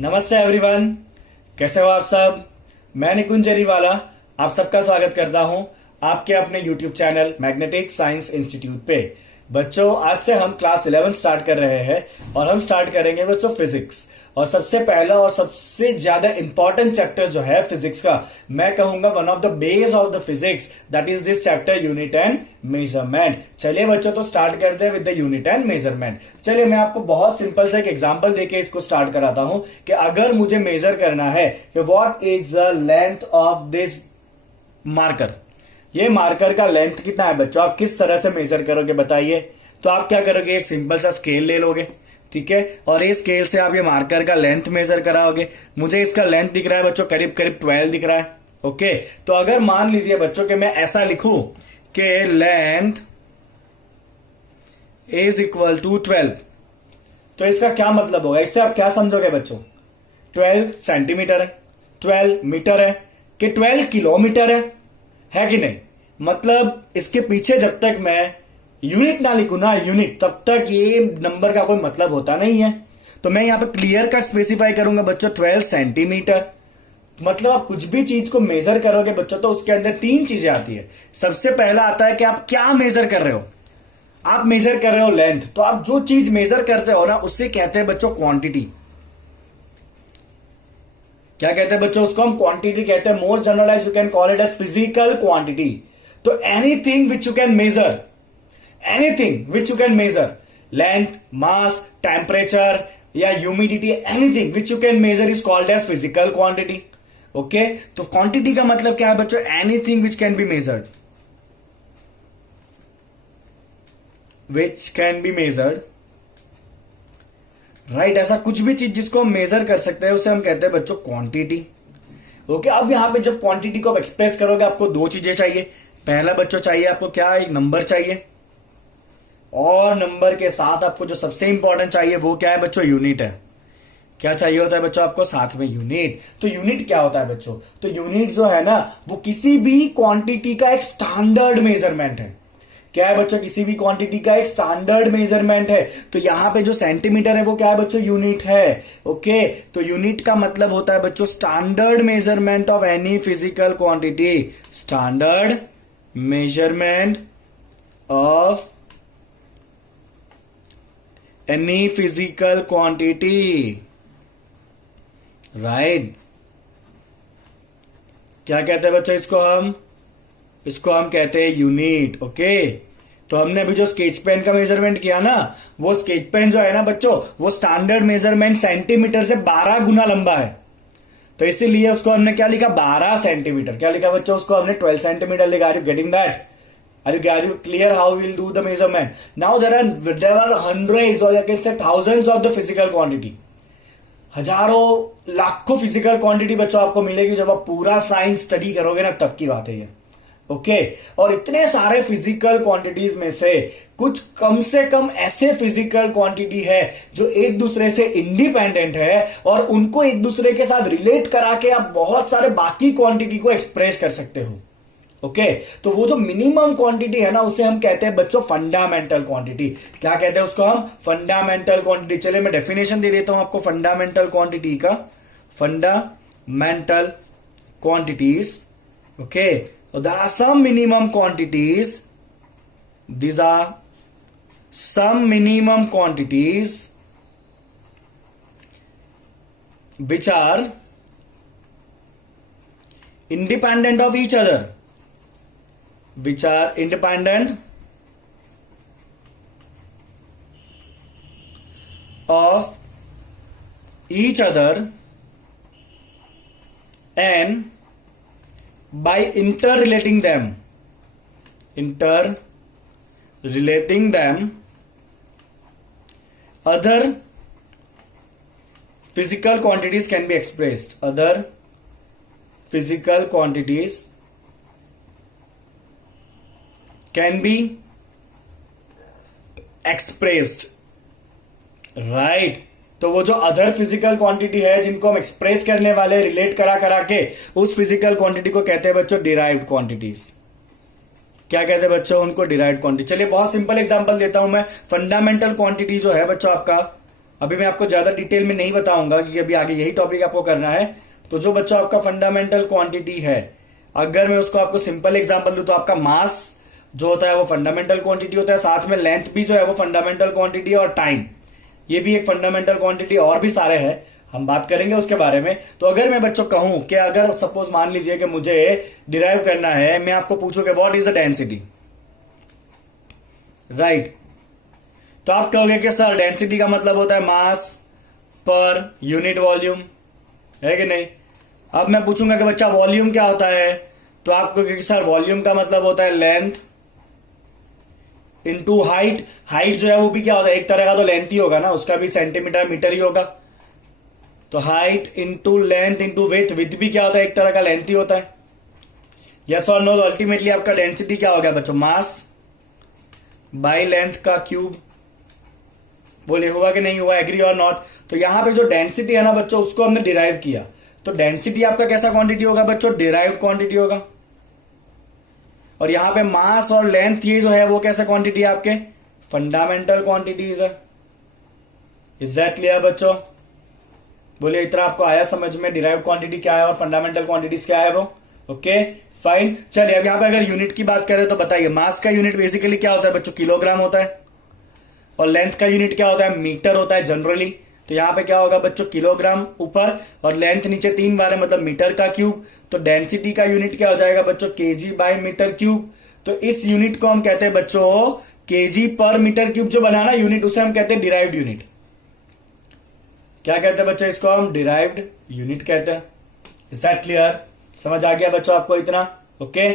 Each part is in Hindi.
नमस्ते एवरीवन। कैसे हो आप सब। मैं निकुंज जरीवाला आप सबका स्वागत करता हूं आपके अपने YouTube channel magnetic science institute पे। बच्चों, आज से हम क्लास 11 स्टार्ट कर रहे हैं और हम स्टार्ट करेंगे बच्चों फिजिक्स। और सबसे पहला और सबसे ज्यादा इंपॉर्टेंट चैप्टर जो है फिजिक्स का, मैं कहूंगा one of the base of the physics, that is this chapter unit and measurement. चलिए बच्चों, तो स्टार्ट करते हैं with the unit and measurement. चलिए मैं आपको बहुत सिंपल से एक एग्जांपल देके इसको स्टार्ट कराता हूं कि अगर मुझे मेजर करना है कि what is the length of this marker, ये मार्कर का लेंथ कितना है बच्चों, आप किस तरह से मेजर करोगे बताइए। तो आप क्या करोगे, एक सिंपल सा स्केल ले लोगे, ठीक है, और इस स्केल से आप ये मार्कर का लेंथ मेजर कराओगे। मुझे इसका लेंथ दिख रहा है बच्चों करीब करीब 12 दिख रहा है। ओके, तो अगर मान लीजिए बच्चों कि मैं ऐसा लिखूं कि लेंथ इज इक्वल टू 12, तो इसका क्या मतलब होगा, इससे आप क्या समझोगे बच्चों। 12 सेंटीमीटर है, 12 मीटर है कि 12 किलोमीटर है कि नहीं। मतलब इसके पीछे जब तक मैं यूनिट ना लिखूं ना, यूनिट, तब तक ये नंबर का कोई मतलब होता नहीं है। तो मैं यहां पे क्लियर कट स्पेसिफाई करूंगा बच्चों 12 सेंटीमीटर। मतलब आप कुछ भी चीज को मेजर करोगे बच्चों तो उसके अंदर तीन चीजें आती है। सबसे पहला आता है कि आप क्या मेजर कर रहे हो। आप मेजर कर रहे हो लेंथ, तो आप जो चीज मेजर करते हो ना उससे कहते हैं बच्चों क्वांटिटी। क्या कहते हैं बच्चों, उसको हम क्वांटिटी कहते हैं। More generalize you can call it as physical quantity. तो anything which you can measure, anything which you can measure, length, mass, temperature या humidity, anything which you can measure is called as physical quantity. Okay, तो क्वांटिटी का मतलब क्या है बच्चों, anything which can be measured, which can be measured, right. ऐसा कुछ भी चीज जिसको हम मेजर कर सकते हैं उसे हम कहते हैं बच्चों क्वांटिटी। ओके, अब यहां पे जब क्वांटिटी को आप एक्सप्रेस करोगे आपको दो चीजें चाहिए। पहला बच्चों चाहिए आपको क्या, एक नंबर चाहिए, और नंबर के साथ आपको जो सबसे इंपॉर्टेंट चाहिए वो क्या है बच्चों, यूनिट है। क्या चाहिए होता है बच्चों आपको, साथ में यूनिट। तो यूनिट क्या होता है बच्चों, तो यूनिट जो है ना वो किसी भी क्वांटिटी का एक स्टैंडर्ड मेजरमेंट है। क्या है बच्चों, किसी भी क्वांटिटी का एक स्टैंडर्ड मेजरमेंट है। तो यहां पे जो सेंटीमीटर है वो क्या है बच्चों, यूनिट है। ओके, तो यूनिट का मतलब होता है बच्चों standard measurement of any physical quantity, standard measurement of any physical quantity, right. क्या कहते हैं बच्चों इसको हम कहते हैं यूनिट। ओके, तो हमने अभी जो स्केच पेन का मेजरमेंट किया ना, वो स्केच पेन जो है ना बच्चों वो स्टैंडर्ड मेजरमेंट सेंटीमीटर से 12 गुना लंबा है। तो इसीलिए उसको हमने क्या लिखा, 12 सेंटीमीटर। क्या लिखा बच्चों, उसको हमने 12 सेंटीमीटर लिखा। Are you getting that? Are you clear how we'll do the measurement? Now there are hundreds or you can say thousands of the physical quantity. हजारों लाखों फिजिकल क्वांटिटी बच्चों आपको मिलेगी जब आप पूरा साइंस स्टडी करोगे ना, तब की बात है ये। ओके, और इतने सारे फिजिकल क्वांटिटीज में से कुछ कम से कम ऐसे फिजिकल क्वांटिटी है जो एक दूसरे से इंडिपेंडेंट है और उनको एक दूसरे के साथ रिलेट करा के आप बहुत सारे बाकी क्वांटिटी को एक्सप्रेस कर सकते हो। ओके, तो वो जो मिनिमम क्वांटिटी है ना उसे हम कहते हैं बच्चों फंडामेंटल क्वांटिटी। क्या कहते हैं उसको हम, फंडामेंटल क्वांटिटी। चलिए मैं डेफिनेशन दे देता हूं आपको फंडामेंटल क्वांटिटी का। Fundamental quantities, okay, there are some minimum quantities, these are some minimum quantities which are independent of each other, which are independent of each other and by interrelating them other physical quantities can be expressed. Other physical quantities can be expressed, right। तो वो जो अदर फिजिकल क्वांटिटी है जिनको हम एक्सप्रेस करने वाले, रिलेट करा करा के उस फिजिकल क्वांटिटी को कहते हैं बच्चों डिराइव्ड क्वांटिटीज। क्या कहते हैं बच्चों उनको, डिराइव्ड क्वांटिटी। चलिए बहुत सिंपल एग्जांपल देता हूं मैं। फंडामेंटल क्वांटिटी जो है बच्चों आपका, अभी मैं आपको ज्यादा डिटेल में नहीं बताऊंगा क्योंकि अभी आगे यही टॉपिक आपको करना है। तो जो बच्चों आपका फंडामेंटल क्वांटिटी है, अगर मैं उसको आपको सिंपल एग्जांपल दूं तो आपका मास जो होता है वो फंडामेंटल क्वांटिटी होता है, साथ में लेंथ भी जो है वो फंडामेंटल क्वांटिटी है, और टाइम ये भी एक फंडामेंटल क्वांटिटी, और भी सारे हैं, हम बात करेंगे उसके बारे में। तो अगर मैं बच्चों कहूं कि अगर सपोज मान लीजिए कि मुझे डिराइव करना है, मैं आपको पूछूं कि what is the density, right, तो आप कहोगे कि सर डेंसिटी का मतलब होता है मास पर यूनिट वॉल्यूम, है कि नहीं। अब मैं पूछूंगा कि बच्चा वॉल्यूम क्या होता है, तो आप कहोगे कि सर वॉल्यूम का मतलब होता है लेंथ इनटू हाइट। हाइट जो है वो भी क्या होता है, एक तरह का तो लेंथ ही होगा ना, उसका भी सेंटीमीटर मीटर ही होगा। तो height into length into with, with भी क्या होता है, एक तरह का लेंथ ही होता है। यस और नो, अल्टीमेटली आपका डेंसिटी क्या हो गया बच्चों, मास बाई लेंथ का क्यूब। बोले हुआ कि नहीं हुआ, एग्री और नॉट। तो यहां पे जो डेंसिटी है ना बच्चों, उसको हमने डिराइव किया। तो डेंसिटी आपका कैसा क्वांटिटी होगा बच्चों, डिराइव्ड क्वांटिटी होगा। और यहां पे मास और लेंथ ये जो है वो कैसा क्वांटिटी है आपके, फंडामेंटल क्वांटिटीज है। इज दैट क्लियर बच्चों। बोलिए इतना आपको आया समझ में, डिराइव्ड क्वांटिटी क्या है और फंडामेंटल क्वांटिटीज क्या है वो। Okay fine. चलिए अब यहां पे अगर यूनिट की बात करें तो बताइए, मास का यूनिट बेसिकली क्या होता है बच्चों, किलोग्राम होता है, और लेंथ का यूनिट क्या होता है, मीटर होता है जनरली। तो यहां पे क्या होगा बच्चों, किलोग्राम ऊपर और लेंथ नीचे 3 बार है, मतलब मीटर का क्यूब। तो डेंसिटी का यूनिट क्या हो जाएगा बच्चों, केजी बाय मीटर क्यूब। तो इस यूनिट को हम कहते हैं बच्चों केजी पर मीटर क्यूब, जो बनाना यूनिट उसे हम कहते हैं डिराइव्ड यूनिट। क्या कहते हैं बच्चों, इसको हम डिराइव्ड यूनिट कहते हैं। इज दैट क्लियर, समझ आ गया बच्चों आपको इतना। ओके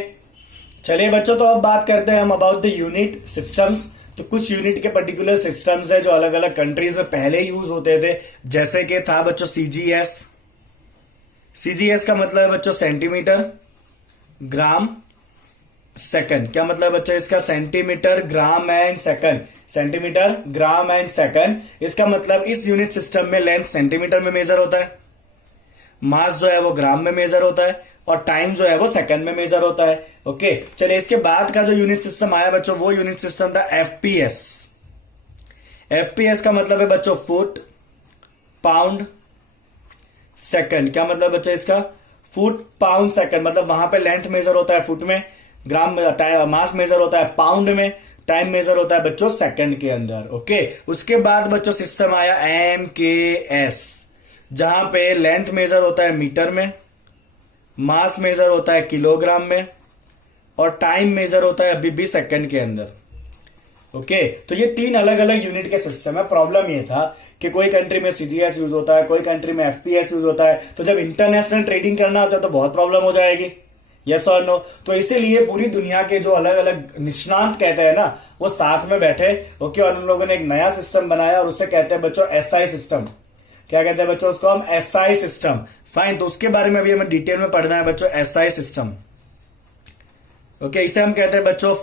चलिए बच्चों, तो अब बात करते हैं हम अबाउट द यूनिट सिस्टम्स। तो कुछ यूनिट के पर्टिकुलर सिस्टम्स है जो अलग अलग कंट्रीज में पहले यूज होते थे, जैसे कि था बच्चों सीजीएस। सीजीएस का मतलब है बच्चों सेंटीमीटर ग्राम सेकंड। क्या मतलब बच्चों इसका, centimetre gram and second, centimetre gram and second. इसका मतलब इस यूनिट सिस्टम में लेंथ सेंटीमीटर में मेजर होता है, मास जो है वो ग्राम में मेजर होता है, और टाइम जो है वो सेकंड में मेजर होता है। ओके चलिए, इसके बाद का जो यूनिट सिस्टम आया बच्चों, वो यूनिट सिस्टम था एफपीएस। एफपीएस का मतलब है बच्चों फुट पाउंड सेकंड। क्या मतलब बच्चों इसका, फुट पाउंड सेकंड, मतलब वहां पे लेंथ मेजर होता है फुट में, ग्राम में मास मेजर होता है पाउंड में, टाइम मेजर होता है बच्चों सेकंड के अंदर। ओके उसके बाद बच्चों सिस्टम आया एमकेएस, जहां पे लेंथ मेजर होता है मीटर में, मास मेजर होता है किलोग्राम में, और टाइम मेजर होता है अभी भी सेकंड के अंदर। ओके तो ये 3 अलग अलग यूनिट के सिस्टम है। प्रॉब्लम ये था कि कोई कंट्री में सीजीएस यूज होता है, कोई कंट्री में एफपीएस यूज होता है, तो जब इंटरनेशनल ट्रेडिंग करना होता है तो बहुत प्रॉब्लम हो जाएगी। यस और नो। तो इसीलिए पूरी दुनिया के जो अलग अलग निष्णांत कहते हैं ना, वो साथ में बैठे। ओके और उन लोगों ने एक नया सिस्टम बनाया और उसे कहते हैं बच्चों एसआई सिस्टम। क्या कहते हैं बच्चों उसको, हम एसआई सिस्टम। फाइन, तो उसके बारे में अभी हमें डिटेल में पढ़ना है बच्चों, एसआई सिस्टम। ओके इसे हम कहते हैं बच्चों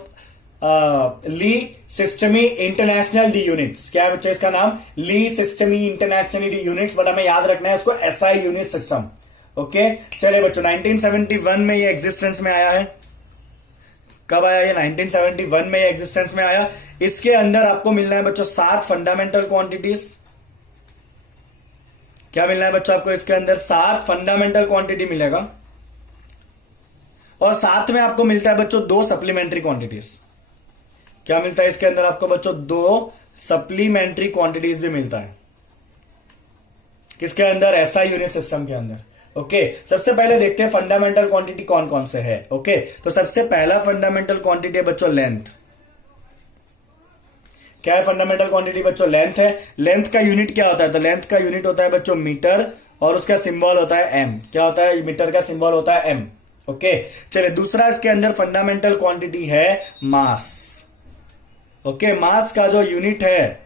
ली सिस्टमी इंटरनेशनल डी यूनिट्स। क्या है बच्चों इसका नाम, ली सिस्टमी इंटरनेशनल डी यूनिट्स, बट हमें याद रखना है इसको एसआई यूनिट सिस्टम। ओके चलिए बच्चों, 1971 में ये एग्जिस्टेंस में आया है। कब आया ये, 1971 में ये एग्जिस्टेंस में आया। इसके अंदर आपको मिलना है बच्चों 7 फंडामेंटल क्वांटिटीज। क्या मिलना है बच्चों आपको इसके अंदर, 7 फंडामेंटल क्वांटिटी मिलेगा, और साथ में आपको मिलता है बच्चों 2 सप्लीमेंट्री क्वांटिटीज। क्या मिलता है इसके अंदर आपको बच्चों, 2 सप्लीमेंट्री क्वांटिटीज भी मिलता है। किसके अंदर, एसआई यूनिट सिस्टम के अंदर। ओके सबसे पहले देखते हैं फंडामेंटल क्वांटिटी कौन कौन से है। ओके तो सबसे पहला फंडामेंटल क्वांटिटी है बच्चों लेंथ। क्या है फंडामेंटल क्वांटिटी बच्चों, लेंथ है। लेंथ का यूनिट क्या होता है, तो लेंथ का यूनिट होता है बच्चों मीटर, और उसका सिंबल होता है एम। क्या होता है, मीटर का सिंबल होता है एम। ओके चलिए, दूसरा इसके अंदर फंडामेंटल क्वांटिटी है मास। ओके मास का जो यूनिट है,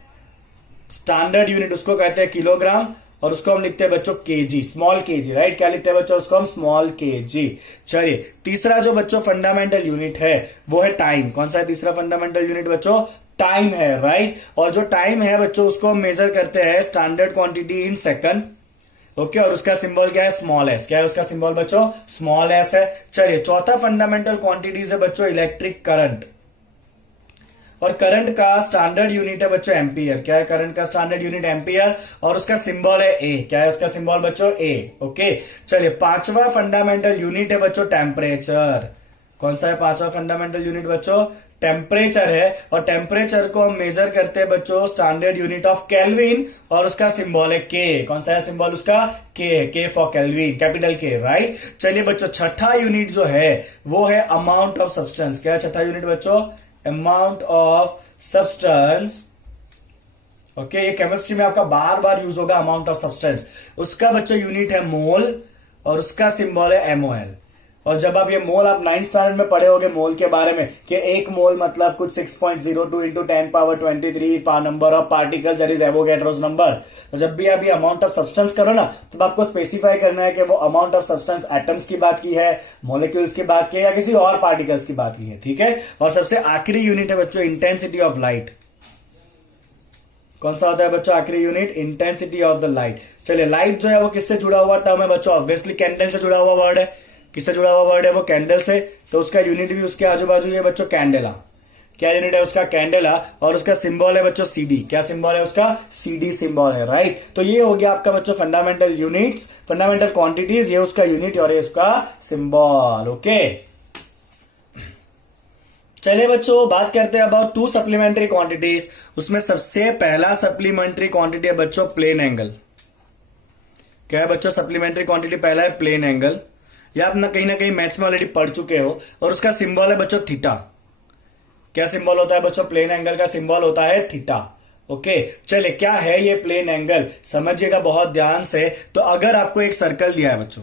स्टैंडर्ड यूनिट, उसको कहते हैं किलोग्राम, और उसको हम लिखते हैं बच्चों केजी, स्मॉल केजी, राइट। क्या लिखते हैं बच्चों उसको हम, स्मॉल केजी। चलिए तीसरा जो बच्चों फंडामेंटल यूनिट है वो है टाइम। कौन सा है तीसरा फंडामेंटल यूनिट बच्चों, टाइम है, राइट। और जो टाइम है बच्चों उसको हम मेजर करते हैं standard quantity in second. Okay और उसका सिंबल क्या है, स्मॉल एस। क्या है उसका सिंबल बच्चों, स्मॉल एस है। चलिए चौथा फंडामेंटल क्वांटिटीज है बच्चों इलेक्ट्रिक करंट। और करंट का स्टैंडर्ड यूनिट है बच्चों एम्पियर। क्या है करंट का स्टैंडर्ड यूनिट? एम्पियर। और उसका सिंबल है ए। क्या है उसका सिंबल बच्चों? ए। ओके, चलिए पांचवा फंडामेंटल यूनिट है बच्चों टेम्परेचर। कौन सा है पांचवा फंडामेंटल यूनिट बच्चों? टेम्परेचर है। और टेम्परेचर को हम मेजर करते हैं बच्चों स्टैंडर्ड यूनिट ऑफ केल्विन, और उसका सिंबल है के। कौन सा है सिंबल उसका? के है, के फॉर केल्विन, कैपिटल के, राइट। चलिए बच्चों छठा यूनिट जो है वो है अमाउंट ऑफ सब्सटेंस। क्या है छठा यूनिट बच्चों? Amount of substance. ओके, ये केमिस्ट्री में आपका बार बार यूज होगा, अमाउंट ऑफ सब्सटेंस। उसका बच्चों यूनिट है मोल, और उसका सिंबल है एमओएल। और जब आप ये मोल आप 9th स्टैंडर्ड में पढ़े होगे मोल के बारे में कि एक मोल मतलब कुछ 6.02 into 10⁻23 number of particle, that is Avogadro's number. तो जब भी आप ये अमाउंट ऑफ सब्सटेंस करो ना, तो आपको स्पेसिफाई करना है कि वो अमाउंट ऑफ सब्सटेंस एटम्स की बात की है, मोलिक्यूल्स की बात की है, या किसी और पार्टिकल्स की बात की है, ठीक है। और सबसे आखिरी यूनिट है बच्चों इंटेंसिटी ऑफ लाइट। कौन सा होता है बच्चों आखिरी unit? Intensity of the light. चलिए लाइट जो है वो किससे जुड़ा हुआ टर्म है बच्चों? ऑब्वियसली कैंडल से जुड़ा हुआ वर्ड है। किससे जुड़ा हुआ वर्ड है वो? कैंडल से। तो उसका यूनिट भी उसके आजू बाजू है बच्चों कैंडेला। क्या यूनिट है उसका? कैंडेला। और उसका सिंबल है बच्चों सीडी। क्या सिंबल है उसका? सीडी सिंबल है, राइट। तो ये हो गया आपका बच्चों फंडामेंटल यूनिट्स, फंडामेंटल क्वांटिटीज, ये उसका यूनिट और ये उसका सिंबल। ओके, चलिए बच्चों बात करते हैं अबाउट 2 सप्लीमेंट्री क्वांटिटीज। उसमें सबसे पहला सप्लीमेंट्री क्वांटिटी है बच्चों प्लेन एंगल। क्या है बच्चों सप्लीमेंट्री क्वांटिटी? पहला है प्लेन एंगल। या आप ना कहीं मैथ्स में ऑलरेडी पढ़ चुके हो। और उसका सिंबल है बच्चों थीटा। क्या सिंबल होता है बच्चों? प्लेन एंगल का सिंबल होता है थीटा। ओके, चलिए क्या है ये प्लेन एंगल, समझिएगा बहुत ध्यान से। तो अगर आपको एक सर्कल दिया है बच्चों,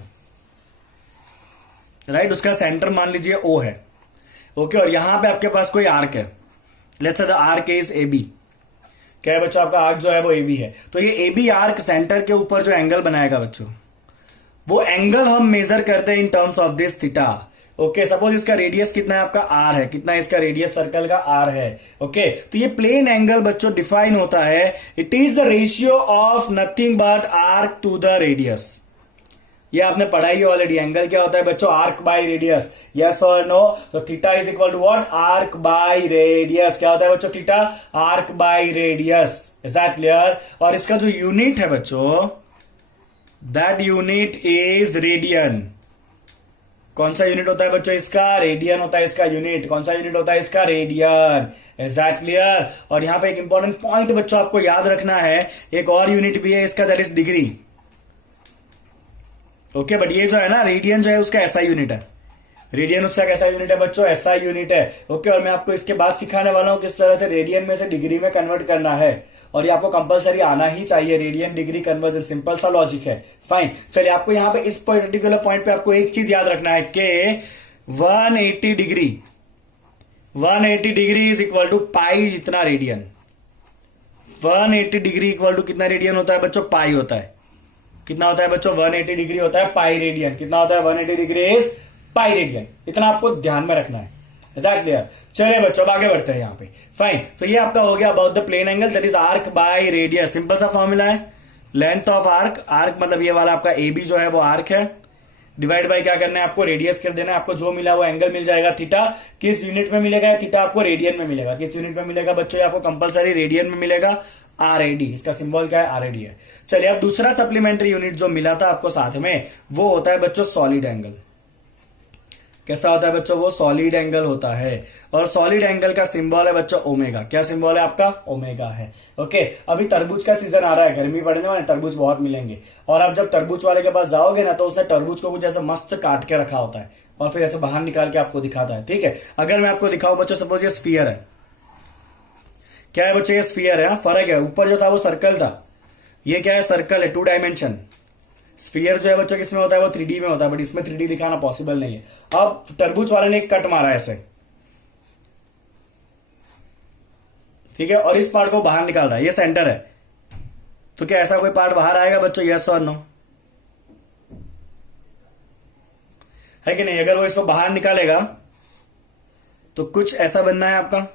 राइट, उसका सेंटर मान लीजिए ओ है। ओके, और यहां पे आपके पास कोई आर्क है, let's say the arc is A B. क्या है बच्चों? आपका आर्क जो है वो ए बी है। तो ये ए बी आर्क सेंटर के ऊपर जो एंगल बनाएगा बच्चों, वो एंगल हम मेजर करते हैं in terms of this theta. Okay, suppose इसका रेडियस कितना है आपका? आर है। कितना है इसका रेडियस सर्कल का? आर है। ओके, तो ये प्लेन एंगल बच्चों डिफाइन होता है, it is the ratio of nothing but arc to the radius. ये आपने पढ़ा ही ऑलरेडी। एंगल क्या होता है बच्चों? Arc by radius. यस और नो? तो theta is equal to what? Arc by radius. क्या होता है बच्चों? Theta arc by radius. Is that clear? और इसका जो यूनिट है बच्चों, दैट यूनिट इज रेडियन। कौन सा यूनिट होता है बच्चों इसका? रेडियन होता है इसका यूनिट। कौन सा यूनिट होता है इसका? रेडियन। Is that clear? और यहां पे एक इंपॉर्टेंट पॉइंट बच्चों आपको याद रखना है, एक और यूनिट भी है इसका, that is degree. Okay, but ये जो है ना रेडियन जो है उसका ऐसा यूनिट है। रेडियन उसका कैसा यूनिट है बच्चों? ऐसा यूनिट है। ओके, और मैं आपको इसके बाद सिखाने वाला हूं किस तरह से रेडियन में से डिग्री में कन्वर्ट करना है। और ये आपको कंपलसरी आना ही चाहिए, रेडियन डिग्री कन्वर्जन, सिंपल सा लॉजिक है। फाइन, चलिए आपको यहां पे इस पर्टिकुलर पॉइंट पे आपको एक चीज याद रखना है कि 180 डिग्री इज इक्वल टू पाई जितना रेडियन। 180 डिग्री इक्वल टू कितना रेडियन होता है बच्चों? पाई होता है। कितना होता है बच्चों? 180 डिग्री होता है पाई रेडियन। कितना होता है? 180 डिग्री इज पाई रेडियन। इतना आपको ध्यान में रखना है। Is that clear? चलिए बच्चों अब आगे बढ़ते हैं यहाँ पे। फाइन, तो ये आपका हो गया about the plane angle, that is arc by radius. Simple सा फॉर्मूला है, लेंथ ऑफ आर्क। आर्क मतलब ये वाला आपका ए बी जो है वो आर्क है, डिवाइड बाय क्या करना है आपको? रेडियस कर देना है। आपको जो मिला वो एंगल मिल जाएगा थीटा। किस यूनिट में मिलेगा? थीटा आपको रेडियन में मिलेगा। किस यूनिट में मिलेगा बच्चों? आपको कंपलसरी रेडियन में मिलेगा। आरएडी, इसका सिंबल क्या है? आरएडी है। चलिए अब दूसरा सप्लीमेंट्री यूनिट जो मिला था आपको साथ में, वो होता है बच्चों सॉलिड एंगल। कैसा होता है बच्चों? वो सॉलिड एंगल होता है। और सॉलिड एंगल का सिंबल है बच्चों ओमेगा। क्या सिंबल है आपका? ओमेगा है। ओके, अभी तरबूज का सीजन आ रहा है, गर्मी पड़ने वाले, तरबूज बहुत मिलेंगे। और आप जब तरबूज वाले के पास जाओगे ना, तो उसने तरबूज को कुछ ऐसा मस्त काट के रखा होता है और फिर ऐसे बाहर निकाल के आपको दिखाता है। ठीक है, अगर मैं आपको दिखाऊं बच्चों, सपोज ये स्फीयर है। क्या है बच्चों? ये स्फीयर है। फर्क है, ऊपर जो था वो सर्कल था, ये क्या है? सर्कल है, 2 डायमेंशन। स्फीयर जो है बच्चों किसमें होता है? वो 3D में होता है, बट इसमें 3D दिखाना पॉसिबल नहीं है। अब तरबूज वाले ने एक कट मारा ऐसे, ठीक है, और इस पार्ट को बाहर निकाल रहा है, ये सेंटर है। तो क्या ऐसा कोई पार्ट बाहर आएगा बच्चों? यस और नो? है कि नहीं? अगर वो इसको बाहर निकालेगा तो कुछ ऐसा बनना है आपका।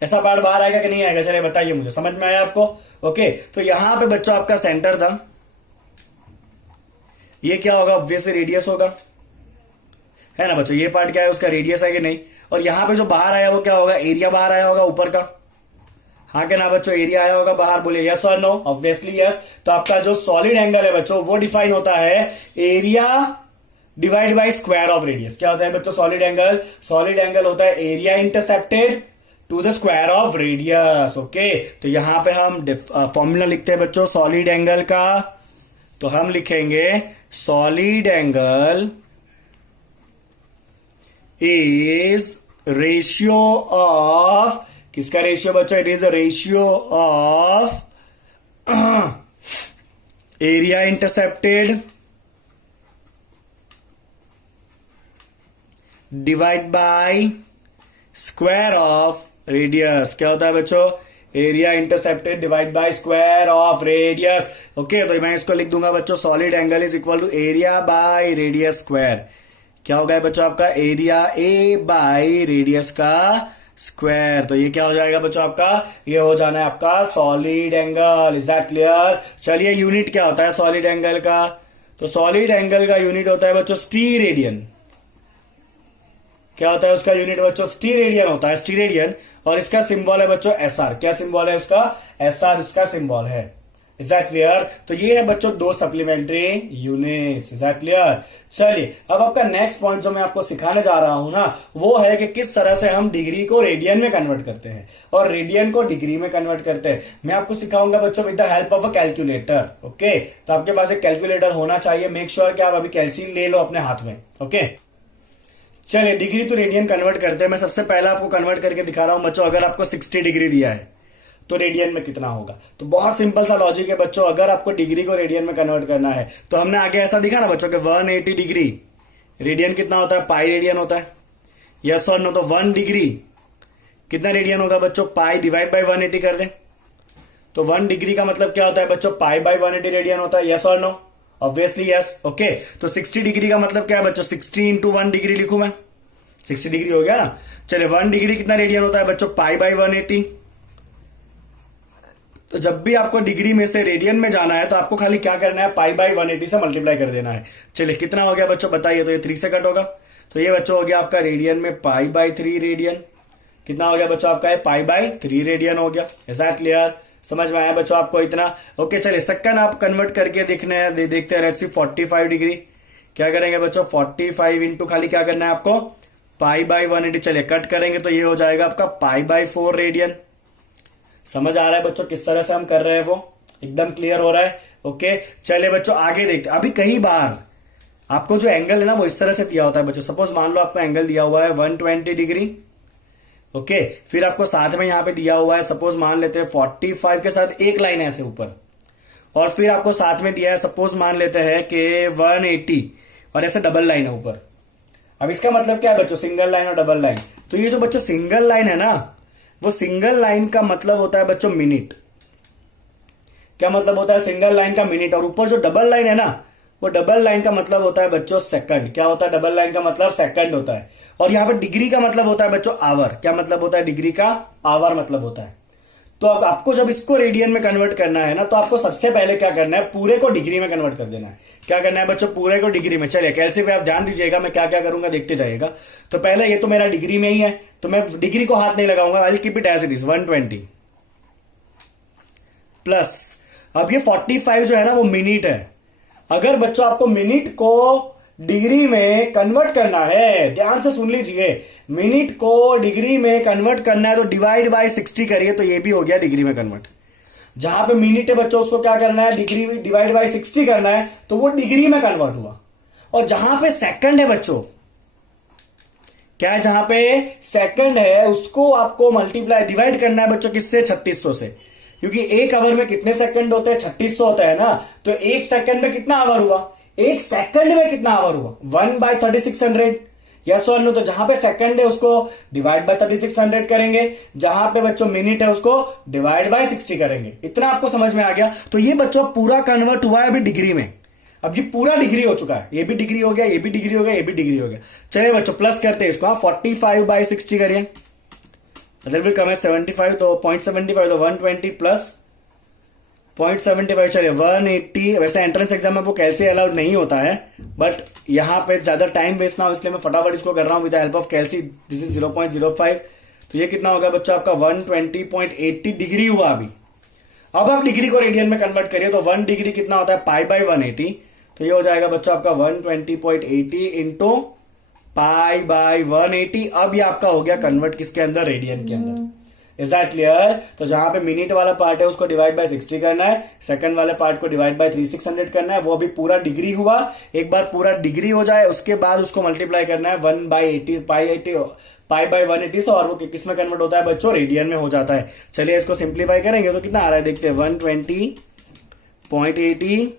ऐसा पार्ट बाहर आएगा कि नहीं आएगा, चलिए बताइए मुझे, समझ में आया आपको? ओके, तो यहां पे बच्चों आपका सेंटर था, ये क्या होगा? ऑब्वियसली रेडियस होगा, है ना बच्चों? ये पार्ट क्या है, उसका रेडियस है कि नहीं? और यहां पे जो बाहर आया वो क्या होगा? एरिया बाहर आया होगा ऊपर का, हाँ क्या ना बच्चों? एरिया आया होगा बाहर, बोले यस और नो? Obviously yes. तो आपका जो सॉलिड एंगल है बच्चों वो डिफाइन होता है area divide by square of radius. क्या होता है बच्चों सॉलिड एंगल? सॉलिड एंगल होता है area intercepted to the square of radius. Okay, तो यहां पे हम फॉर्मूला लिखते हैं बच्चों सॉलिड एंगल का, तो हम लिखेंगे solid angle is ratio of, किसका रेशियो बच्चों? It is a ratio of area intercepted divide by square of radius. क्या होता है बच्चों? Area intercepted divide by square of radius. Okay, तो मैं इसको लिख दूंगा बच्चों solid angle is equal to area by radius square. क्या हो गया बच्चों आपका? एरिया ए बाय रेडियस का स्क्वायर। तो ये क्या हो जाएगा बच्चों आपका? ये हो जाना है आपका solid angle. Is that clear? चलिए यूनिट क्या होता है सॉलिड एंगल का? तो सॉलिड एंगल का यूनिट होता है बच्चों स्टीरेडियन। क्या होता है उसका यूनिट बच्चों? स्टीरेडियन होता है, स्टीरेडियन। और इसका सिंबल है बच्चों एसआर। क्या सिंबल है उसका? एसआर उसका सिंबल है। Is that clear? तो ये है बच्चों दो supplementary units. Is that clear? चलिए अब आपका नेक्स्ट पॉइंट जो मैं आपको सिखाने जा रहा हूं ना, वो है कि किस तरह से हम डिग्री को रेडियन में कन्वर्ट करते हैं और रेडियन को डिग्री में कन्वर्ट करते हैं। मैं आपको सिखाऊंगा बच्चों with the help of a calculator. Okay, तो आपके पास एक कैलकुलेटर होना चाहिए। मेक श्योर कि आप अभी कैलसी ले लो अपने हाथ में। ओके, चलिए डिग्री टू रेडियन कन्वर्ट करते हैं। मैं सबसे पहला आपको कन्वर्ट करके दिखा रहा हूं बच्चों। अगर आपको 60 डिग्री दिया है तो रेडियन में कितना होगा? तो बहुत सिंपल सा लॉजिक है बच्चों। अगर आपको डिग्री को रेडियन में कन्वर्ट करना है तो हमने आगे ऐसा दिखा ना बच्चों कि 180 डिग्री रेडियन कितना होता है? पाई रेडियन होता है। यस और नो? तो 1 डिग्री कितना रेडियन होगा बच्चों? पाई डिवाइड बाय 180 कर दें तो 1 डिग्री का मतलब क्या होता है बच्चों? पाई बाय 180 रेडियन होता है। यस और नो? Obviously yes. ओके, तो 60 डिग्री का मतलब क्या है बच्चों? 60 इंटू 1 डिग्री लिखूं मैं? 60 डिग्री हो गया ना। चलिए 1 डिग्री कितना रेडियन होता है बच्चों? Pi by 180। तो जब भी आपको डिग्री में से रेडियन में जाना है तो आपको खाली क्या करना है? पाई बाय 180 से मल्टीप्लाई कर देना है। चलिए कितना हो गया बच्चों बताइए? तो ये 3 से कट होगा, तो ये बच्चों हो गया आपका रेडियन में पाई बाय 3 रेडियन। कितना हो गया बच्चों आपका? पाई बाय 3 रेडियन हो गया। ऐसा क्लियर? समझ में आया बच्चों आपको इतना? ओके, चलिए सेकंड आप कन्वर्ट करके देखते हैं। लेट्स सी 45 डिग्री क्या करेंगे बच्चों? 45 इंटू खाली क्या करना है आपको? Pi by 180। चलिए कट करेंगे तो ये हो जाएगा आपका पाई बाय 4 रेडियन। समझ आ रहा है बच्चों किस तरह से हम कर रहे हैं? वो एकदम क्लियर हो रहा है। ओके, चलिए बच्चों आगे देखते हैं। अभी कई बार आपको जो एंगल है ना वो इस तरह से दिया होता है बच्चों। सपोज मान लो आपको एंगल दिया हुआ है 120 डिग्री। ओके, फिर आपको साथ में यहां पे दिया हुआ है, सपोज मान लेते हैं 45 के साथ एक लाइन ऐसे ऊपर, और फिर आपको साथ में दिया है सपोज मान लेते हैं कि 180 और ऐसे डबल लाइन है ऊपर। अब इसका मतलब क्या है बच्चों? सिंगल लाइन और डबल लाइन। तो ये जो बच्चों सिंगल लाइन है ना, वो सिंगल लाइन का मतलब होता है बच्चों मिनट। क्या मतलब होता है सिंगल लाइन का? मिनट। और ऊपर जो डबल लाइन है ना, वो डबल लाइन का मतलब होता है बच्चों सेकंड। क्या होता है? डबल लाइन का मतलब सेकंड होता है। और यहां पर डिग्री का मतलब होता है बच्चों आवर। क्या मतलब होता है? डिग्री का आवर मतलब होता है। तो अब आपको जब इसको रेडियन में कन्वर्ट करना है ना, तो आपको सबसे पहले क्या करना है? पूरे को डिग्री में कन्वर्ट कर देना है। क्या करना है बच्चों? पूरे को डिग्री में। चलिए कैसे पे आप ध्यान दीजिएगा, मैं क्या क्या करूंगा देखते जाइएगा। तो पहले ये तो मेरा डिग्री में ही है, तो मैं डिग्री को हाथ नहीं लगाऊंगा। I will keep it as it is 120 plus, अब ये 45 जो है ना वो मिनट है। अगर बच्चों आपको मिनट को डिग्री में कन्वर्ट करना है, ध्यान से सुन लीजिए, मिनट को डिग्री में कन्वर्ट करना है तो डिवाइड बाय 60 करिए, तो ये भी हो गया डिग्री में कन्वर्ट। जहां पे मिनट है बच्चों उसको क्या करना है? डिग्री डिवाइड बाय 60 करना है, तो वो डिग्री में कन्वर्ट हुआ। और जहां पे सेकंड है बच्चों, क्या है? जहां पे सेकंड है उसको आपको मल्टीप्लाई डिवाइड करना है बच्चों किससे? 3600 से। क्योंकि एक आवर में कितने सेकंड होते हैं? 3600 होता है ना। तो एक सेकंड में कितना आवर हुआ? एक सेकंड में कितना आवर हुआ? 1/3600। यस और नो? तो जहां पे सेकंड है उसको डिवाइड बाय 3600 करेंगे, जहां पे बच्चों मिनट है उसको डिवाइड बाय 60 करेंगे। इतना आपको समझ में आ गया? तो ये बच्चों पूरा कन्वर्ट हुआ है अभी डिग्री में। अब ये पूरा डिग्री हो चुका है। ये भी डिग्री हो गया, ये भी डिग्री हो गया, ये भी डिग्री हो गया। चलिए बच्चों प्लस करते हैं इसको। 45/60 करिए अदर विल कम एज 75, तो 0.75 तो 120 प्लस 0.75, चलिए 180। वैसे एंट्रेंस एग्जाम में वो कैलसी अलाउड नहीं होता है, बट यहाँ पे ज्यादा टाइम वेस्ट ना हो इसलिए मैं फटाफट इसको कर रहा हूँ with the help of calci. This is 0.05, तो ये कितना होगा बच्चों आपका 120.80 डिग्री हुआ अभी। अब आप डिग्री को रेडियन में कन्वर्ट करिए तो 1 डिग्री कितना होता है पाई बाई 180, तो ये हो जाएगा बच्चों आपका 120.80 इंटू पाई बाई 180। अब ये आपका हो गया कन्वर्ट किसके अंदर, रेडियन के अंदर। Is that clear? तो जहां पे मिनट वाला पार्ट है उसको डिवाइड बाय 60 करना है, सेकंड वाले पार्ट को डिवाइड बाय 3600 करना है, वो अभी पूरा डिग्री हुआ। एक बार पूरा डिग्री हो जाए उसके बाद उसको मल्टीप्लाई करना है 1/80 पाई बाय 180 से, और वो किस में कन्वर्ट होता है बच्चों, रेडियन में हो जाता है। चलिए इसको सिंप्लीफाई करेंगे तो कितना आ रहा है देखते हैं, 120.80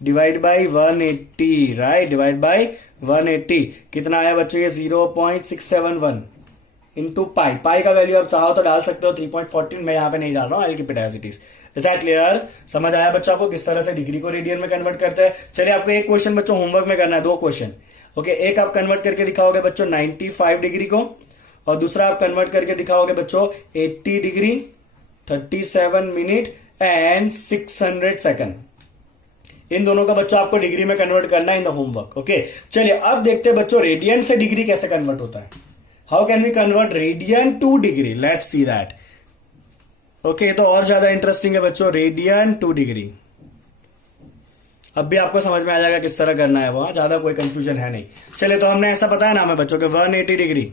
divide by 180, right, divide by 180 कितना आया बच्चों, ये 0.671 इंटू पाई। पाई का वैल्यू आप चाहो तो डाल सकते हो 3.14, मैं यहां पे नहीं डाल रहा हूं, I keep it as it is. Is that clear? समझ आया बच्चों आपको किस तरह से डिग्री को रेडियन में कन्वर्ट करते हैं? चलिए आपको एक क्वेश्चन बच्चों होमवर्क में करना है, 2 क्वेश्चन। ओके, एक आप कन्वर्ट करके दिखाओगे बच्चों 95 डिग्री को, और दूसरा आप कन्वर्ट करके दिखाओगे बच्चों 80 डिग्री 37 मिनट एंड 600 सेकंड। इन दोनों का बच्चों आपको डिग्री में कन्वर्ट करना है इन द होमवर्क। ओके, चलिए अब देखते हैं बच्चों रेडियन से डिग्री कैसे कन्वर्ट होता है। How can we convert radian to degree, let's see that. Okay, तो और ज्यादा इंटरेस्टिंग है बच्चों, रेडियन टू डिग्री। अब भी आपको समझ में आ जाएगा किस तरह करना है, वहां ज्यादा कोई कंफ्यूजन है नहीं। चलिए, तो हमने ऐसा पता है ना हमें बच्चों के 180 डिग्री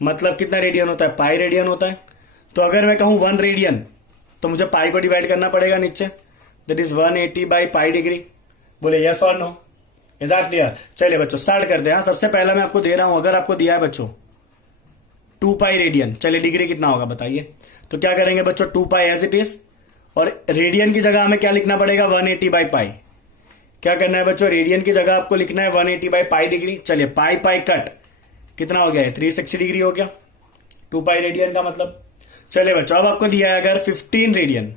मतलब कितना रेडियन होता है, पाई रेडियन होता है। तो अगर मैं कहूं 1 रेडियन तो मुझे पाई को डिवाइड करना पड़ेगा नीचे, that is 180 by pi degree. बोले यस और नो? Is that clear? चलिए बच्चों स्टार्ट करते हैं। सबसे पहला मैं आपको दे रहा हूं, अगर आपको दिया है बच्चों 2 पाई रेडियन, चलिए डिग्री कितना होगा बताइए। तो क्या करेंगे बच्चों, 2 पाई एज इट इज, और रेडियन की जगह हमें क्या लिखना पड़ेगा, 180 बाई पाई। क्या करना है बच्चों, रेडियन की जगह आपको लिखना है 180 बाई पाई डिग्री। चलिए पाई पाई कट, कितना हो गया है, 360 डिग्री हो गया 2 पाई रेडियन का मतलब। चलिए बच्चों अब आपको दिया है अगर 15 रेडियन,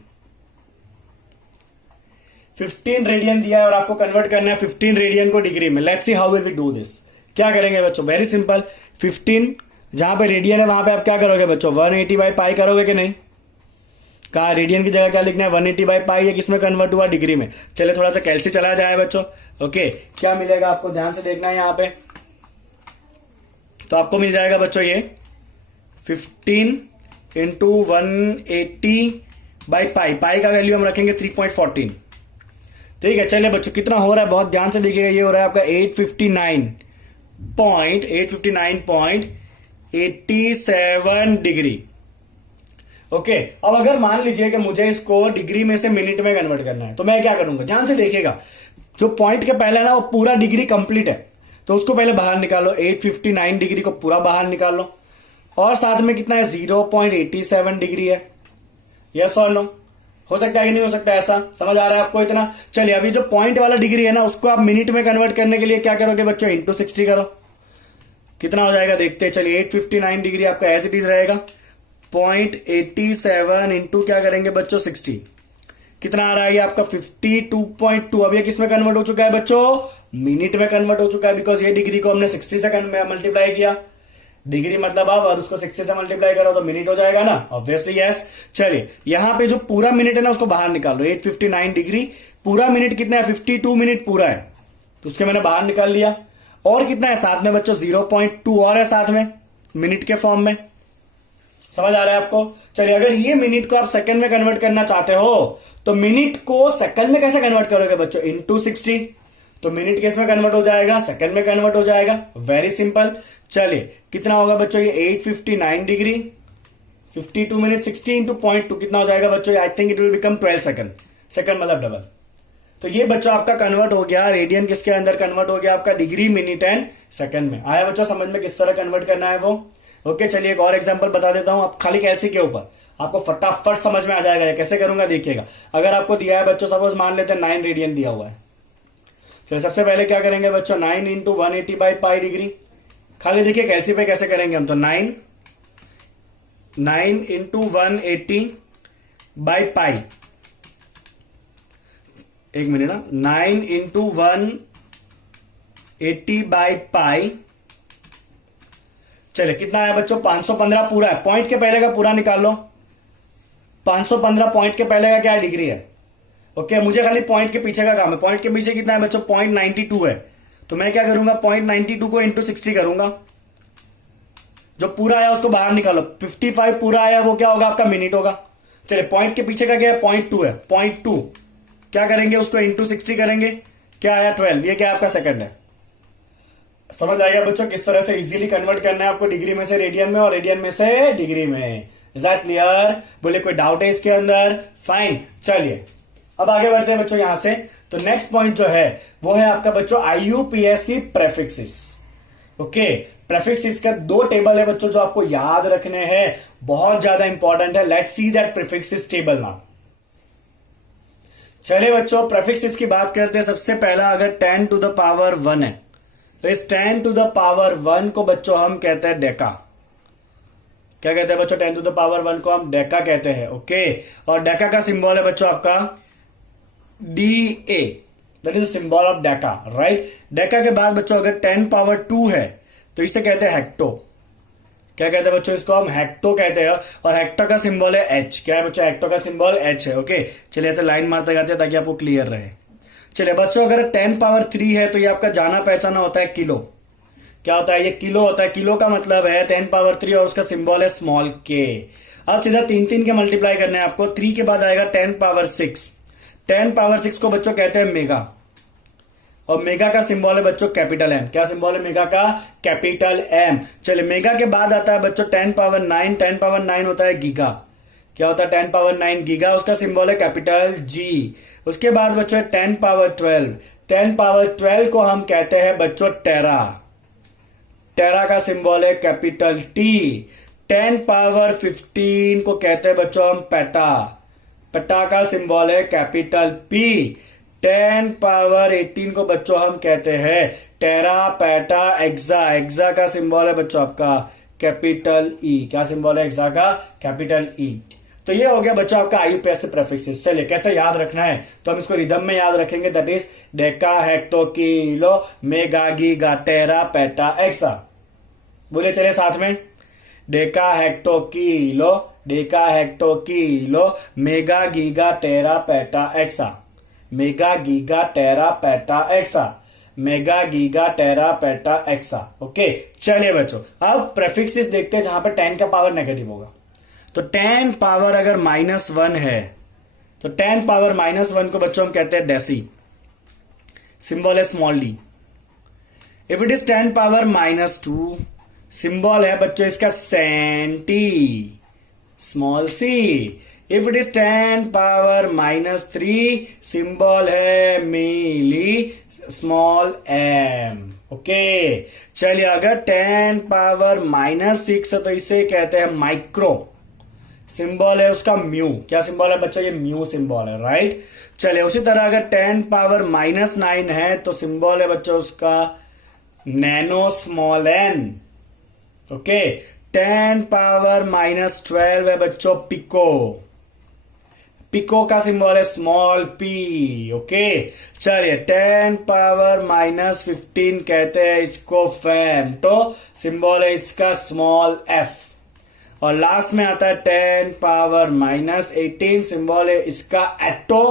15 रेडियन दिया है और आपको कन्वर्ट करना है 15 रेडियन को डिग्री में। Let's see how will we do this. क्या करेंगे बच्चों, वेरी सिंपल, 15 जहां पे रेडियन है वहां पे आप क्या करोगे बच्चों, 180 बाई पाई करोगे कि नहीं। कहा रेडियन की जगह क्या लिखना है, 180 बाई पाई है, किसमें कन्वर्ट हुआ, डिग्री में। चलिए थोड़ा सा कैलसी चला जाए बच्चों। ओके, क्या मिलेगा आपको ध्यान से देखना है यहां पे, तो आपको मिल जाएगा बच्चों ये 15 इंटू 180 बाई पाई। पाई का वैल्यू हम रखेंगे 3.14, ठीक है। चलिए बच्चों कितना हो रहा है बहुत ध्यान से देखिएगा, ये हो रहा है आपका 859.87 डिग्री। ओके, अब अगर मान लीजिए कि मुझे इसको डिग्री में से मिनट में कन्वर्ट करना है, तो मैं क्या करूंगा, ध्यान से देखिएगा। जो पॉइंट के पहले ना वो पूरा डिग्री कंप्लीट है, तो उसको पहले बाहर निकालो, 859 डिग्री को पूरा बाहर निकालो, और साथ में कितना है 0.87 डिग्री है। यस और नो? हो सकता है कि नहीं हो सकता, ऐसा समझ आ रहा है आपको इतना? चलिए अभी जो पॉइंट वाला डिग्री है ना उसको आप मिनट में कन्वर्ट करने के लिए क्या करोगे बच्चों, इंटू 60 करो, कितना हो जाएगा देखते हैं। चलिए 859 डिग्री आपका एज इट इज रहेगा, 0.87 इंटू क्या करेंगे बच्चों 60, कितना आ रहा है ये आपका 52.2। अब ये किस में कन्वर्ट हो चुका है बच्चों, मिनट में कन्वर्ट हो चुका है, बिकॉज ये डिग्री को हमने 60 से मल्टीप्लाई किया। डिग्री मतलब आप और उसको 60 से मल्टीप्लाई करो तो मिनट हो जाएगा ना, ऑब्वियसली यस। चलिए यहां पे जो पूरा मिनट है ना उसको बाहर निकाल लो, 859 डिग्री पूरा मिनट कितना है, 52 मिनट पूरा है, तो उसके मैंने बाहर निकाल लिया। और कितना है साथ में बच्चों, 0.2 और है साथ में मिनट के फॉर्म में। समझ आ रहा है आपको? चलिए अगर ये मिनट को आप सेकंड में कन्वर्ट करना चाहते हो तो मिनट को सेकंड में कैसे कन्वर्ट करोगे बच्चों, इंटू 60। तो मिनट किस में कन्वर्ट हो जाएगा, सेकंड में कन्वर्ट हो जाएगा, वेरी सिंपल। चलिए कितना होगा बच्चों, ये 859 डिग्री 52 मिनट 60 इंटू 0.2 कितना हो जाएगा बच्चों, I think it will become 12 second, second मतलब डबल। तो ये बच्चों आपका कन्वर्ट हो गया, रेडियन किसके अंदर कन्वर्ट हो गया आपका, डिग्री मिनट एंड सेकंड में। आया बच्चों समझ में किस तरह कन्वर्ट करना है वो? ओके, चलिए एक और एग्जांपल बता देता हूं, आप खाली कैलसी के ऊपर आपको फटाफट समझ में आ जाएगा। कैसे करूंगा देखिएगा। अगर आपको दिया है बच्चों, सपोज मान लेते हैं 9 रेडियन दिया हुआ है, चलिए सबसे पहले क्या करेंगे बच्चों, 9 इंटू 180 बाई पाई डिग्री। खाली देखिए कैलसी पे कैसे करेंगे हम, तो 9 इंटू 180 बाई पाई, एक मिनट ना, 9 इंटू 180 बाई पाई। चलिए कितना आया बच्चों, 515 पूरा है। पॉइंट के पहले का पूरा निकाल लो। 515 पॉइंट के पहले का क्या है, डिग्री है। ओके, मुझे खाली पॉइंट के पीछे का काम है। पॉइंट के पीछे कितना है बच्चों, 0.92 है। तो मैं क्या करूंगा, 0.92 को इंटू 60 करूंगा। जो पूरा आया उसको बाहर निकालो। 55 पूरा आया वो क्या होगा, आपका मिनट होगा। चलिए पॉइंट के पीछे का क्या है, 0.2 है। 0.2 क्या करेंगे, उसको इंटू 60 करेंगे, क्या आया 12। ये क्या आपका सेकंड है। समझ आएगा बच्चों किस तरह से इजीली कन्वर्ट करना है आपको, डिग्री में से रेडियन में और रेडियन में से डिग्री में। Is that clear? बोले कोई डाउट है इसके अंदर? फाइन, चलिए अब आगे बढ़ते हैं बच्चों यहां से। तो नेक्स्ट पॉइंट जो है वो है आपका बच्चों IUPAC प्रेफिक्सिस। ओके, प्रेफिक्सिस का 2 टेबल है बच्चों जो आपको याद रखने हैं, बहुत ज्यादा इंपॉर्टेंट है। Let's see that prefixes table now. चलिए बच्चों प्रेफिक्सिस की बात करते हैं। सबसे पहला अगर 10 टू द पावर 1 है तो इस 10 टू द पावर 1 को बच्चों हम कहते हैं डेका। क्या कहते हैं बच्चों, 10 टू द पावर 1 को हम डेका कहते हैं। ओके, और डेका का सिंबल है बच्चों आपका DA, that is symbol of Deka, right. Deka के बाद बच्चों अगर 10 पावर 2 है तो इसे कहते हैं हेक्टो। क्या कहते हैं बच्चों, इसको हम हेक्टो कहते हैं। और हेक्टो का सिंबल है H। क्या है बच्चों, हेक्टो का सिंबल H है। ओके, चलिए ऐसे लाइन मारते जाते हैं ताकि आपको क्लियर रहे। चलिए बच्चों अगर 10 पावर 3 है तो ये आपका जाना पहचाना होता है किलो। क्या होता है, ये किलो होता है। किलो का मतलब है 10 पावर 3 और उसका सिंबल है स्मॉल k। अब सीधा 3 के मल्टीप्लाई करने हैं आपको। 3 के बाद आएगा 10 पावर 6। 10 पावर 6 को बच्चों कहते हैं मेगा, और मेगा का सिंबल है बच्चों कैपिटल M। क्या सिंबल है मेगा का, कैपिटल M। चलिए मेगा के बाद आता है बच्चों 10 पावर 9। 10 पावर 9 होता है गीगा। क्या होता है 10 पावर 9 गीगा, उसका सिंबल है कैपिटल G। उसके बाद बच्चों 10 पावर 12। 10 पावर 12 को हम कहते हैं बच्चों टेरा। टेरा का सिंबल है कैपिटल T। 10 पावर 15 को कहते हैं बच्चों हम पेटा। पेटा का सिंबल है कैपिटल P। 10 पावर 18 को बच्चों हम कहते हैं टेरा पेटा एक्सा। एक्सा का सिंबल है बच्चों आपका कैपिटल E। क्या सिंबल है एक्सा का, कैपिटल E। तो ये हो गया बच्चों आपका IUPAC प्रेफिक्सिस। चलिए कैसे याद रखना है, तो हम इसको रिदम में याद रखेंगे। That is deca hecto kilo mega giga tera peta exa. बोले चलिए साथ में, deca hecto kilo, deca hecto kilo mega giga tera peta exa, mega giga tera peta exa, mega giga tera peta exa. Okay, चलिए बच्चों अब प्रेफिक्सिस देखते हैं जहां पर 10 का पावर नेगेटिव होगा। तो 10 पावर अगर -1 है तो 10 पावर -1 को बच्चों हम कहते हैं डेसी। सिंबल है small d। If it is 10 power -2, symbol है बच्चों इसका centi, small c। If it is 10 power -3, symbol है मिली, स्मॉल m। ओके, चलिए अगर 10 पावर -6 है तो इसे कहते हैं माइक्रो। सिंबल है उसका म्यू। क्या सिंबल है बच्चों, ये म्यू सिंबल है, राइट। चलिए उसी तरह अगर 10 पावर -9 है तो सिंबल है बच्चों उसका nano, small n। Okay, 10 power -12 है बच्चों पिको। पिको का सिंबल है स्मॉल p। ओके, चलिए 10 पावर -15 कहते हैं इसको फैम, तो सिंबल है इसका स्मॉल f। और लास्ट में आता है 10 पावर -18, सिंबल है इसका एटो,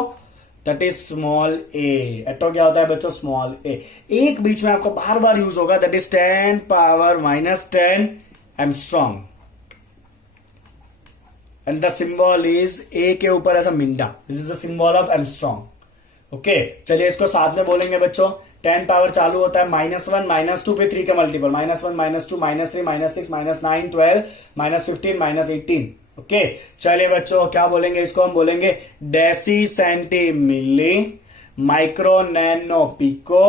दैट इज स्मॉल a। एटो क्या होता है बच्चों, स्मॉल a। एक बीच में आपको बार बार यूज होगा, that is 10 power -10 angstrom, and the symbol is a के ऊपर ऐसा Minda. This is the symbol of angstrom. Okay, चलिए इसको साथ में बोलेंगे बच्चों। 10 पावर चालू होता है -1 -2 पे 3 के मल्टीपल, -1 -2 -3 -6 -9 12 -15 -18। ओके, चलिए बच्चों क्या बोलेंगे इसको, हम बोलेंगे deci centi milli micro nano pico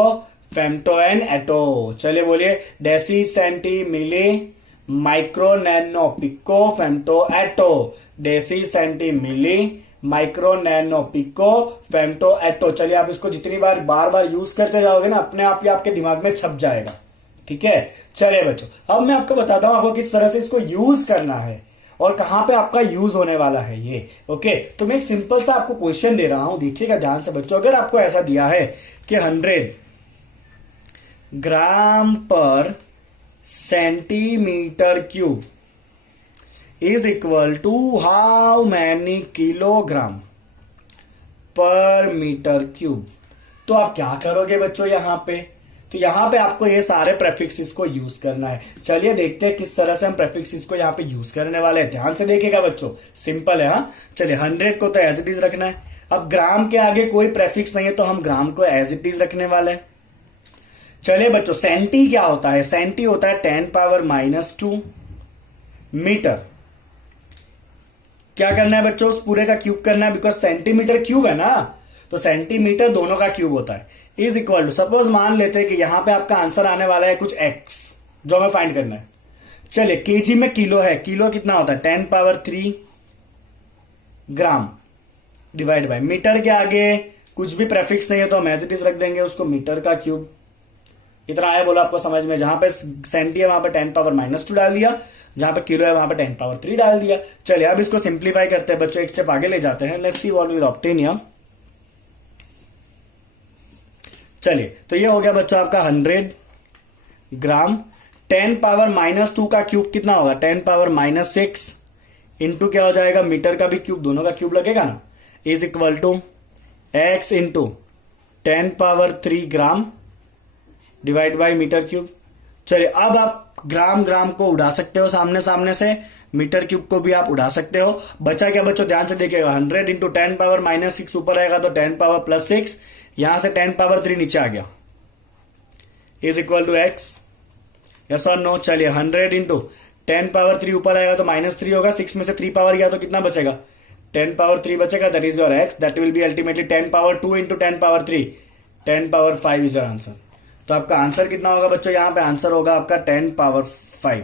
femto and atto. चलिए बोलिए deci centi milli micro nano pico femto atto, deci centi milli micro nano pico femto atto. चलिए आप इसको जितनी बार बार यूज करते जाओगे ना, अपने आप ही आपके दिमाग में छप जाएगा। ठीक है, चलिए बच्चों अब मैं आपको बताता हूं आपको किस तरह से इसको यूज करना है और कहां पे आपका यूज होने वाला है ये। ओके, तो मैं एक सिंपल सा आपको क्वेश्चन दे रहा हूं, देखिएगा ध्यान से बच्चों। अगर आपको ऐसा दिया है कि 100 gram per centimetre cube is equal to how many kilogram per metre cube. तो आप क्या करोगे बच्चों यहां पे, तो यहां पे आपको ये सारे प्रेफिक्सेस को यूज करना है। चलिए देखते हैं किस तरह से हम प्रेफिक्सेस को यहां पे यूज करने वाले हैं। ध्यान से देखिएगा बच्चों, सिंपल है। हाँ चलिए 100 को तो एज इट इज रखना है। अब ग्राम के आगे कोई प्रेफिक्स नहीं है तो हम ग्राम को एज इट इज रखने वाले हैं। चलिए बच्चों सेंटी क्या होता है, सेंटी होता है 10⁻⁻2 मीटर। क्या करना है बच्चों, उस पूरे का क्यूब करना है, बिकॉज सेंटीमीटर क्यूब है ना, तो सेंटीमीटर दोनों का क्यूब होता है। इज इक्वल टू, सपोज मान लेते हैं कि यहां पे आपका आंसर आने वाला है कुछ एक्स, जो हमें फाइंड करना है। चलिए केजी में किलो है, किलो कितना होता है 10⁻3 ग्राम डिवाइड बाय, मीटर के आगे कुछ भी प्रेफिक्स नहीं है तो हम एज इट इज रख देंगे उसको मीटर का क्यूब। इतना आया बोला आपको समझ में, जहां पे सेंटी है वहां पे 10⁻⁻2 डाल दिया, जहां पे किलो है वहां पे 10⁻3 डाल दिया। चलिए अब इसको सिंप्लीफाई करते हैं बच्चों, एक स्टेप आगे ले जाते हैं। Let's see what we will obtain here. चलिए तो ये हो गया बच्चों आपका 100 ग्राम। 10⁻⁻2 का क्यूब कितना होगा 10⁻⁻6 इंटू क्या हो जाएगा मीटर का भी क्यूब, दोनों का क्यूब लगेगा ना, is equal to X into 10⁻3 gram divide by metre cube. चलिए अब आप ग्राम ग्राम को उड़ा सकते हो सामने सामने से, मीटर क्यूब को भी आप उड़ा सकते हो। बचा क्या बच्चों, ध्यान से देखिएगा, 100 इंटू 10⁻⁻6 ऊपर आएगा तो 10⁻+6, यहां से 10⁻3 नीचे आ गया, is equal to X. Yes और नो। चलिए 100 इंटू 10⁻3 ऊपर आएगा तो -3 होगा, 6 में से 3 पावर गया तो कितना बचेगा 10⁻3 बचेगा, that is your x. That will be ultimately 10⁻2 into 10⁻3, 10⁻5 is your answer. तो आपका आंसर कितना होगा बच्चों, यहां पे आंसर होगा आपका 10⁻5।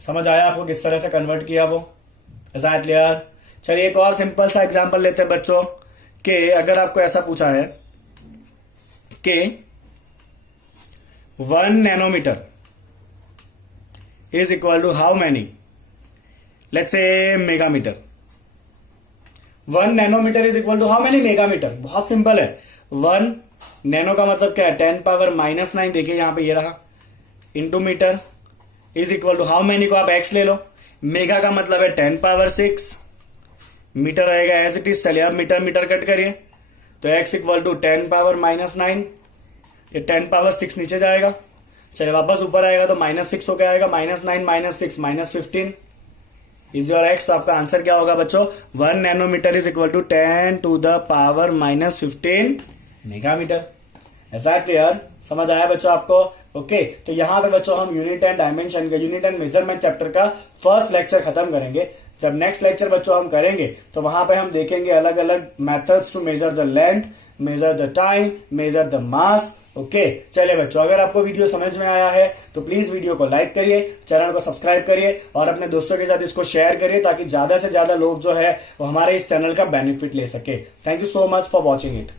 समझ आया आपको किस तरह से कन्वर्ट किया वो, ऐसा क्लियर। चलिए एक और सिंपल सा एग्जांपल लेते हैं बच्चों, कि अगर आपको ऐसा पूछा है कि 1 nanometre is equal to how many, let's say megametre. 1 nanometre is equal to how many megametre. बहुत सिंपल है, 1 नैनो का मतलब क्या है 10⁻⁻9, देखिए यहां पे ये रहा, into metre is equal to how many को आप एक्स ले लो, मेगा का मतलब है 10⁻6, मीटर रहेगा एज इट इज। चलिए अब मीटर मीटर कट करिए तो x इक्वल टू 10⁻⁻9, ये 10⁻6 नीचे जाएगा, चलिए वापस ऊपर आएगा तो -6 होकर आएगा, -9 -6 -15 इज योर x। तो आपका आंसर क्या होगा बच्चों, 1 नैनोमीटर इज इक्वल टू 10⁻⁻15 मेगामीटर। ऐसा क्लियर, समझ आया बच्चों आपको। ओके तो यहां पे बच्चों हम यूनिट एंड डायमेंशन का, यूनिट एंड मेजरमेंट चैप्टर का फर्स्ट लेक्चर खत्म करेंगे। जब नेक्स्ट लेक्चर बच्चों हम करेंगे तो वहां पे हम देखेंगे अलग अलग methods to measure the length, measure the time, measure the mass. Okay चलिए बच्चों, अगर आपको वीडियो समझ में आया है तो प्लीज वीडियो को लाइक करिए, चैनल को सब्सक्राइब करिए और अपने दोस्तों के साथ इसको शेयर करिए, ताकि ज्यादा से ज्यादा लोग जो है वो हमारे इस चैनल का बेनिफिट ले सके। Thank you so much for watching it.